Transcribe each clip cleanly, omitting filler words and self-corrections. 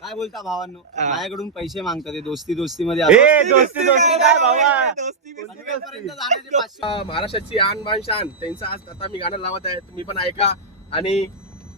काय बोलता भावांनो? माझ्याकडून पैसे मागतात ते दोस्ती दोस्ती मध्ये दोस्ती काय भावा? महाराष्ट्राची आन बान शान त्यांचं आज आता मी गाणं लावत आहे, तुम्ही पण ऐका आणि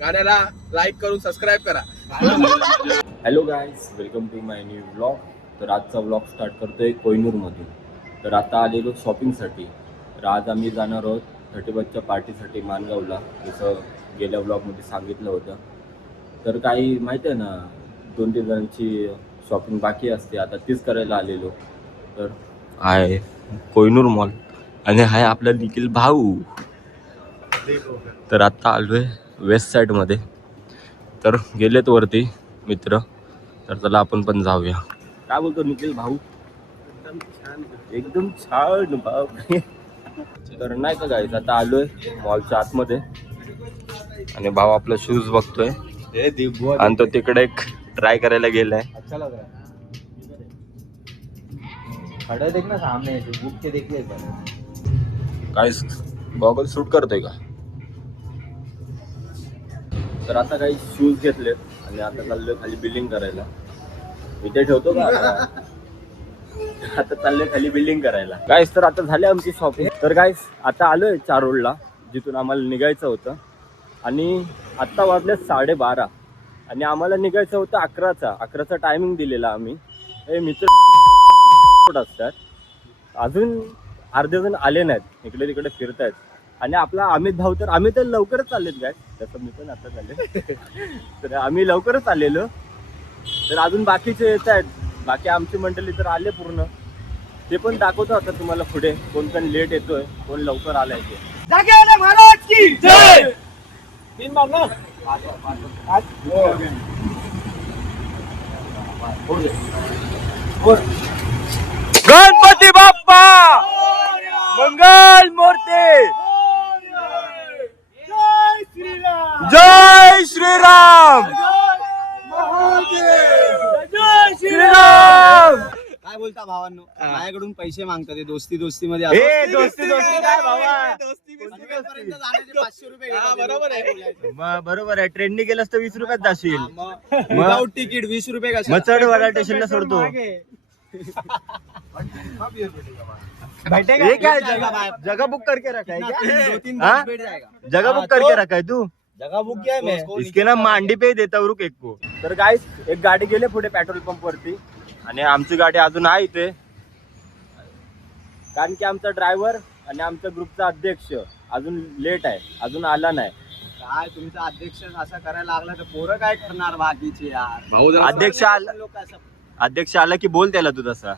गाण्याला लाईक करून सबस्क्राईब करा. Hello guys, welcome to my new vlog. तर आजचा व्लॉग स्टार्ट करतोय कोहिनूरमधून. तर आता आलेलो शॉपिंगसाठी. तर आज आम्ही जाणार आहोत 31च्या पार्टीसाठी माणगावला, जसं गेल्या व्लॉगमध्ये सांगितलं होतं. तर काही माहिती आहे ना, 2-3 जणांची शॉपिंग बाकी असते, आता तीच करायला आलेलो. तर आहे कोहिनूर मॉल आणि आहे आपला निखिल भाऊ. तर आत्ता आलो आहे वेस्ट साईडमध्ये. तर गेलेत वरती मित्र, तर चला आपण पण जाऊया. काय बोलतो निखिल भाऊ? एकदम छान भाऊ. तर नाही का गाईस, आता आलोय मॉलच्या आतमध्ये आणि भाऊ आपला शूज बघतोय आणि तो तिकडे एक ट्राय करायला गेलाय. अच्छा लग रहा है. खड़ा देखना सामने बुक के देखिए. काय गॉगल सूट करतोय का? तर आता काही शूज घेतलेत आणि आता चाललोय खाली बिलिंग करायला. इथे ठेवतो का? आता चाललोय खाली बिल्डिंग करायला. गाईस, तर आता झाली आमची शॉपिंग. तर गाईस, आता आलोय 4 रोडला, जिथून आम्हाला निघायचं होतं. आणि आत्ता वाजले 12:30 आणि आम्हाला निघायचं होतं 11चा टायमिंग दिलेला आम्ही. हे मित्र असतात, अजून अर्धे जण आले नाहीत, इकडे तिकडे फिरतायत. आणि आपला अमित भाऊ तर लवकरच चाललेत गाईस, तसं मी पण आता चालले. तर आम्ही लवकरच आलेलो. तर अजून बाकीचे येत आहेत, बाकी आमची मंडळी तर आले पूर्ण. ते पण दाखवतो आता तुम्हाला पुढे, कोण कोण लेट येतोय, कोण लवकर आलाय ते. महाराज की जय. 3 बार ना. गणपती बाप्पा मंगल मूर्ती. जय श्रीराम. जय श्रीराम. काय बोलता भावांनो? माझ्याकडून पैसे मागतात ते दोस्ती दोस्ती मध्ये. दोस्ती काय भावा? बरोबर आहे. बरोबर आहे. ट्रेननी गेलास तर 20 रुपयात जाशील. विदाउट तिकीट 20 रुपये मग चढ वाडा स्टेशनला सोडतो. बैठेगा? ये क्या जगह बुक करके रखा है क्या? 2-3 हाँ? बैठ जाएगा. जगह बुक करके रखा है तू? जगह बुक किया है मैं. इसके ना मांडी पे देता रुक एक को. तर गाईस, एक गाडी गेले पुढे पेट्रोल पंप वरती आणि आमची गाडी अजून आहे इथे. कारण की आमचा ड्रायव्हर आणि आमच्या ग्रुपचा अध्यक्ष अजून लेट आहे, अजून आला नाही. काय तुमचा अध्यक्ष असं करायला लागला तर पोरं काय करणार बाकीचे यार. भाऊ अध्यक्ष आला की बोल त्याला तू तसा.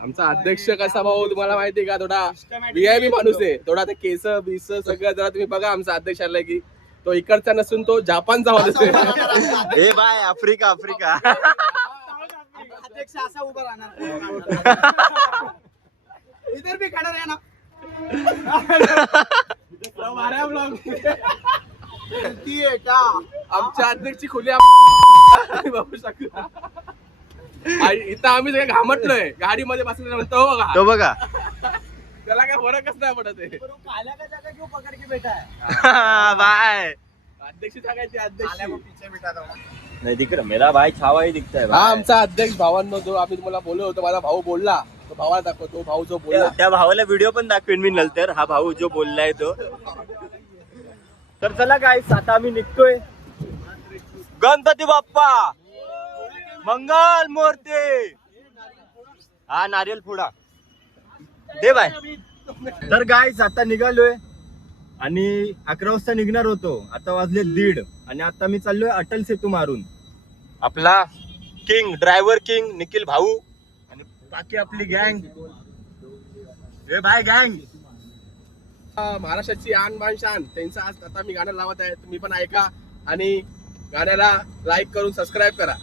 आमचा अध्यक्ष कसा भाऊ तुम्हाला माहितीये का? थोडा VIP माणूस आहे, थोडा ते केस बीस सगळं जरा तुम्ही बघा. आमचा अध्यक्ष आलाय की तो इकडचा नसून तो जापानचा माणूस आहे. हे बाय आफ्रिका. अध्यक्ष असा उभा राहणार. इधर भी खड़ा रहना. आमच्या अध्यक्षची खुली बघू शकता. इथं आम्ही सगळे घामटलोय गाडीमध्ये बसलेलं म्हणतो. हो बघा, तो बघा. त्याला काय फरकच नाही पडत आहे. काला का जगह क्यों पकड़ के बैठा है? बाय. अध्यक्ष सांगायचे अध्यक्ष. नाही दिख रहा मेरा भाई छावा ही दिखता है. हा आमचा अध्यक्ष भावांनो, जो आम्ही तुम्हाला बोललो होतो, माझा भाऊ बोलला तो भावाला दाखवतो. भाऊ जो बोलला त्या भावाला व्हिडिओ पण दाखवेन मी नंतर, हा भाऊ जो बोललाय तो. तर चला गाईस, आता आम्ही निघतोय. गणपती बाप्पा मंगल मूर्ती. हा नारियल फोडा दे बाय. तर गाईस, आता निघालोय आणि 11 वाजता निघणार होतो. आता वाजले 1:30 आणि आता मी चाललोय अटल सेतू मारून. आपला किंग, ड्रायव्हर किंग निखिल भाऊ आणि बाकी आपली गँग. ए भाई गँग. महाराष्ट्राची आन बान शान त्यांचं आज आता मी गाणं लावत आहे, तुम्ही पण ऐका आणि गाण्याला लाईक करून सबस्क्राईब करा.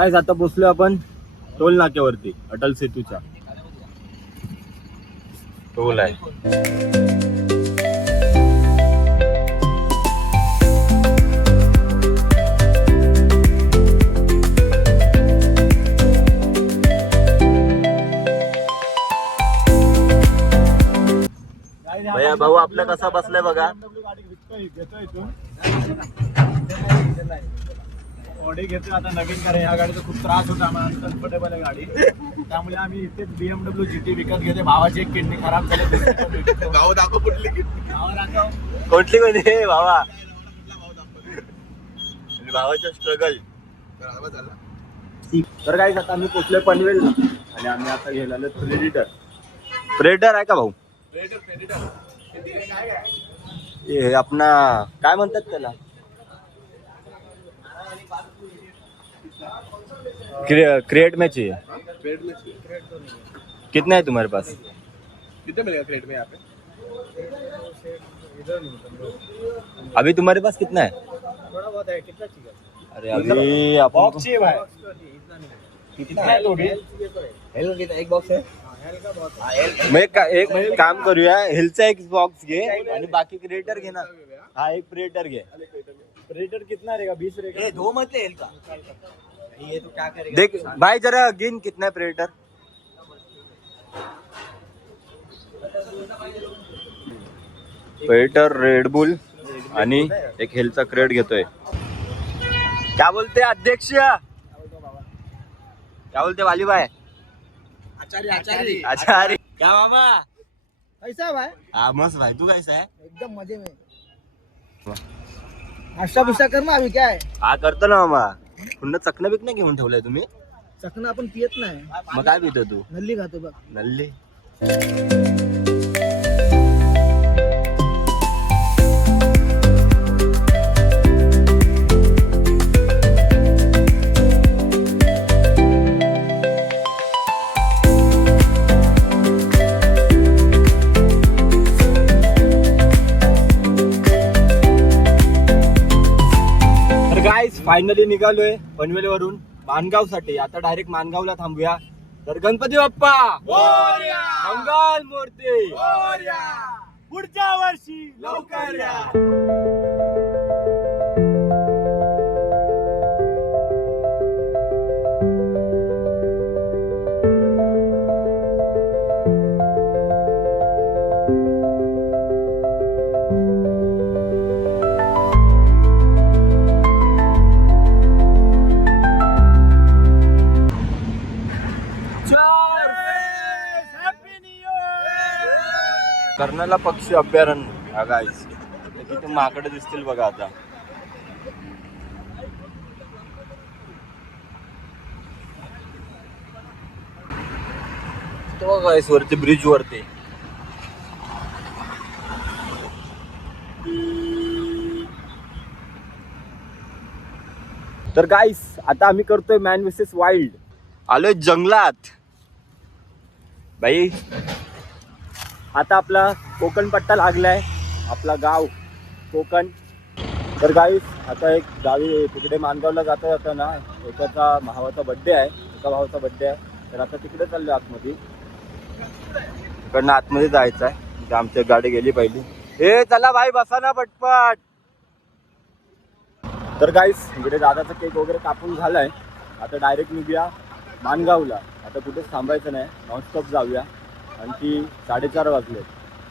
गाईस आता पोचलो आपण टोल नाक्यावरती, अटल सेतूच्या टोल आहे. भैया भाऊ आपला कसा बसलाय बघा. ऑडी घेतोय आता नवीन, कारण या गाडीचा खूप त्रास होता आम्हाला, कम्फर्टेबल आहे गाडी, त्यामुळे आम्ही इथेच BMW GT विकत घेते. भावाची एक किडनी खराब झाली. भाऊ दाखव कुठली किडनी. कुठली कोणी भावा, भावाचा स्ट्रगल. तर काय आता आम्ही पोचलोय पनवेल आणि आम्ही आता गेलेलो प्रेडेटर आहे का भाऊ? हे अपना काय म्हणतात त्याला, क्रिएट में चाहिए. कितना है तुम्हारे पास? कितने मिलेगा क्रेट में यहाँ पे? अभी तुम्हारे पास कितना है? थोड़ा बहुत है. कितना चाहिए? अरे अभी अपन बॉक्स चाहिए भाई. कितना है तो हेल कितना, एक बॉक्स है. मैं एक काम करूया, हिलचा एक बॉक्स घे आणि बाकी क्रिएटर घे ना. हा एक क्रिएटर घे. रेटर कितना रहेगा? 20 रहेगा. ये 2 मत ले हेल का. ये तो क्या करेगा? देख भाई जरा गिन कितना है प्रेडेटर. प्रेडेटर, रेडबुल आणि एक हेलचा क्रेट घेतोय. क्या बोलते अध्यक्ष, क्या बोलते वाली भाई? आचार्य आचार्य क्या मामा? कैसा है भाई? हा मस्त भाई, तू कैसा आहे? एकदम मजे में. नाश्ता बिस्टा करना अभी क्या है? हा करतो ना मामा. पुन्हा चकना बिकना घेऊन ठेवलंय तुम्ही? चकना आपण पियत नाही. मग काय पितो तू? नल्ली खातो बघ. नल्ली. फायनली निघालोय पनवेलवरून मानगावसाठी. आता डायरेक्ट मानगावला थांबूया. तर गणपती बाप्पा मंगल मूर्ती पुढच्या वर्षी लवकर या. कर्नाला पक्षी अभयारण्य हा गाईस, किती माकडे दिसतील बघा आता. तो गाईस वरती ब्रिज वरती. तर गाईस आता आम्ही करतोय मॅन वर्सेस वाईल्ड. आलोय जंगलात भाई. आता आपला कोकण पट्टा लागलाय, आपला गाव कोकण. तर गाईस आता एक गावी तिकडे मानगावला जाता जाताना एकाचा भावाचा बड्डे आहे, एका भावाचा बड्डे आहे. तर आता तिकडे चाललो आतमध्ये. तिकडनं आतमध्ये जायचं आहे. आमची गाडी गेली पहिली. हे चला भाई बसा ना पटपट. तर गाईस इकडे दादाचा केक वगैरे कापून झालाय. आता डायरेक्ट निघूया मानगावला. आता कुठेच थांबायचं नाही, नॉनस्टॉप जाऊया. आणखी 4:30 वाजले.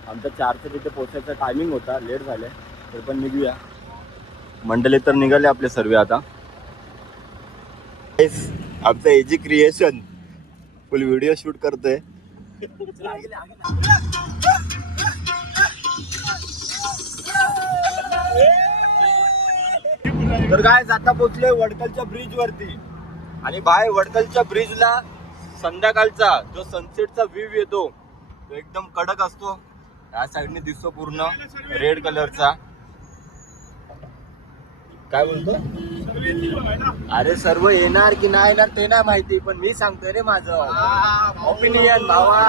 आमचा 4च्या तिथे पोचायचा टायमिंग होता, लेट झाले. तर पण निघूया. मंडळी तर निघाले आपले सर्व. आता आमचं एजी क्रिएशन फुल व्हिडिओ शूट करतोय. तर काय आता पोचलोय वडकलच्या ब्रिज वरती. आणि बाय वडकलच्या ब्रिजला संध्याकाळचा जो सनसेटचा व्ह्यू येतो तो एकदम कडक असतो. या साईडने दिसतो पूर्ण रेड कलरचा. काय बोलतो? अरे सर्व येणार की नाही येणार ते नाही माहिती, पण मी सांगतोय रे माझं ओपिनियन भावा.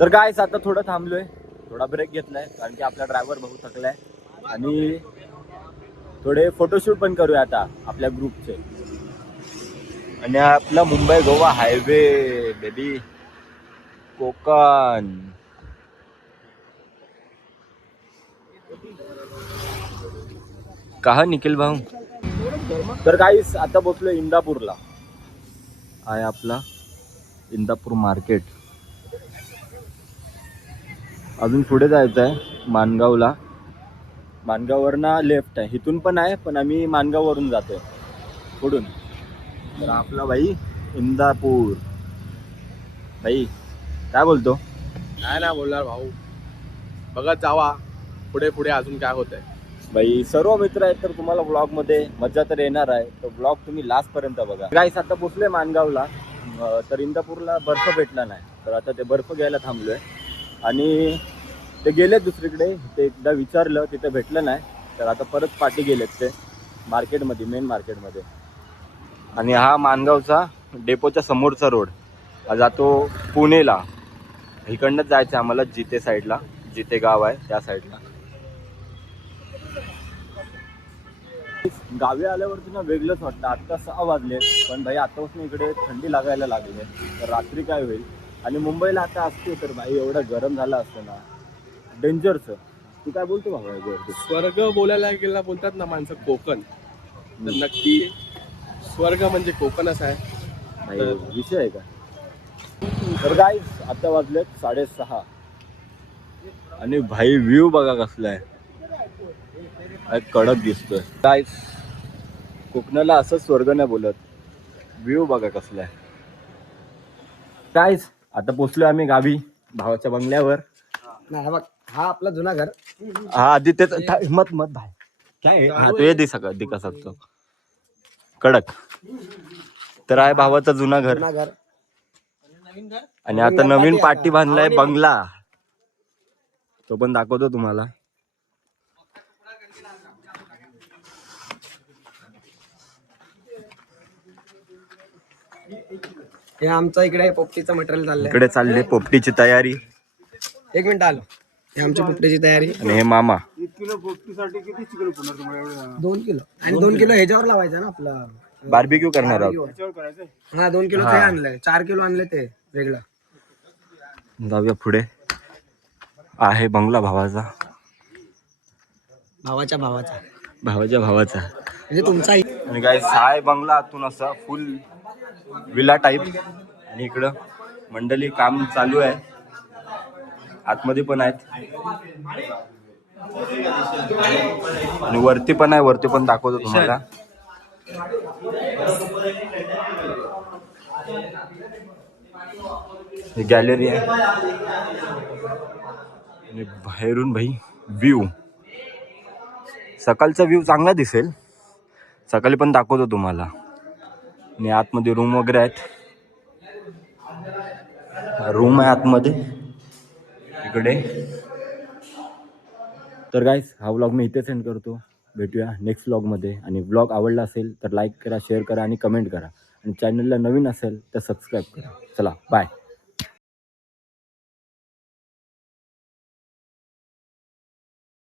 तर गाईस आता थोडं थांबलोय, थोडा ब्रेक घेतलाय कारण की आपला ड्रायव्हर बहुत थकलाय आणि थोडे फोटोशूट पण करूया आता आपल्या ग्रुपचे. आणि आपला मुंबई गोवा हायवे बेबी, कोकण. कहा निखिल भाऊ. तर गाईस आता पोहोचलो इंदापूरला. आहे आपला इंदापूर मार्केट. अजून पुढे जायचं आहे माणगावला. माणगाववरनं लेफ्ट आहे, इथून पण आहे पण आम्ही माणगाववरून जातोय पुढून. तर आपला भाई इंदापूर. भाई काय बोलतो? काय नाही बोलणार भाऊ, बघत जावा पुढे पुढे अजून काय होतंय. भाई सर्व मित्र आहेत तर तुम्हाला ब्लॉग मध्ये मजा तर येणार आहे, तर ब्लॉग तुम्ही लास्ट पर्यंत बघा. गाईस आता पोचलोय माणगावला. तर इंदापूरला बर्फ भेटला नाही, तर आता ते बर्फ घ्यायला थांबलोय. आणि ते गेलेत दुसरीकडे, ते एकदा विचारलं तिथे भेटलं नाही, तर आता परत पाठी गेलेत ते मार्केटमध्ये, मेन मार्केटमध्ये. आणि हा माणगावचा डेपोच्या समोरचा रोड जातो पुणेला. इकडनंच जायचं आहे आम्हाला, जिते साईडला, जिते गाव आहे त्या साईडला. गावी आल्यावरती ना वेगळंच वाटतं. आता 6 वाजले पण भाई आतापासून इकडे थंडी लागायला लागली आहे, तर रात्री काय होईल. आणि मुंबईला आता असते तर भाई एवढं गरम झालं असतं ना, डेंजरचं. तू काय बोलतो बाबा याच्यावरती? स्वर्ग बोलायला गेला बोलतात ना माणसं कोकण, तर नक्की स्वर्ग म्हणजे कोकणच आहे. भाई विषय आहे का? तर गाईस आता वाजलेत 6:30 आणि भाई व्ह्यू बघा कसला आहे, कडक दिसतोय. गाईस कोकणाला असं स्वर्ग नाही बोलत, व्ह्यू बघा कसला आहे. गाईस आता पोचलोय आम्ही गावी भावाच्या बंगल्यावर. हा आपला जुना घर. हा आधी तेच मत भाई काय आहे? हा तो ये दिसा दिका सकतो कडक. तर आहे भावाचं जुना घर. आणि आता नवीन पाटी बांधलाय बंगला, तो पण दाखवतो तुम्हाला. हे आमचं इकडे पोपटीचं मटेरियल चाललंय. इकडे चालले पोपटीची तयारी. 1 मिनिट आलो. हे आमची पोपटीची तयारी. आणि हे मामा 1 किलो पोपटीसाठी किती चिकन पुन्हा तुम्हाला एवढं 2 किलो आणि 2 किलो ह्याच्यावर लावायचं ना आपलं बार्बिक्यू करणार आहोत. त्याच्यावर करायचं. हा 2 किलो ते आणलंय, 4 किलो आणले ते वेगळं. जाऊया पुढे. आहे बंगला भावाचा, भावाच्या भावाच्या भावाचा. म्हणजे तुमचाही. आणि काय साय बंगला आतून असा फुल विला टाईप. आणि इकडं मंडळी काम चालू आहे, आतमध्ये पण आहेत आणि वरती पण आहे, वरती पण दाखवतो तुम्हाला. ही गॅलरी आहे आणि बाहेरून भाई व्ह्यू, सकाळचा व्ह्यू चांगला दिसेल, सकाळी पण दाखवतो तुम्हाला. आणि आतमध्ये रूम वगैरे आहेत, रूम आहे आतमध्ये इकडे. तर गाईस हा व्लॉग मी इथे सेंड करतो. भेटूया नेक्स्ट व्लॉगमध्ये. आणि व्लॉग आवडला असेल तर लाईक करा, शेअर करा आणि कमेंट करा. आणि चॅनलला नवीन असेल तर सबस्क्राईब करा. चला बाय.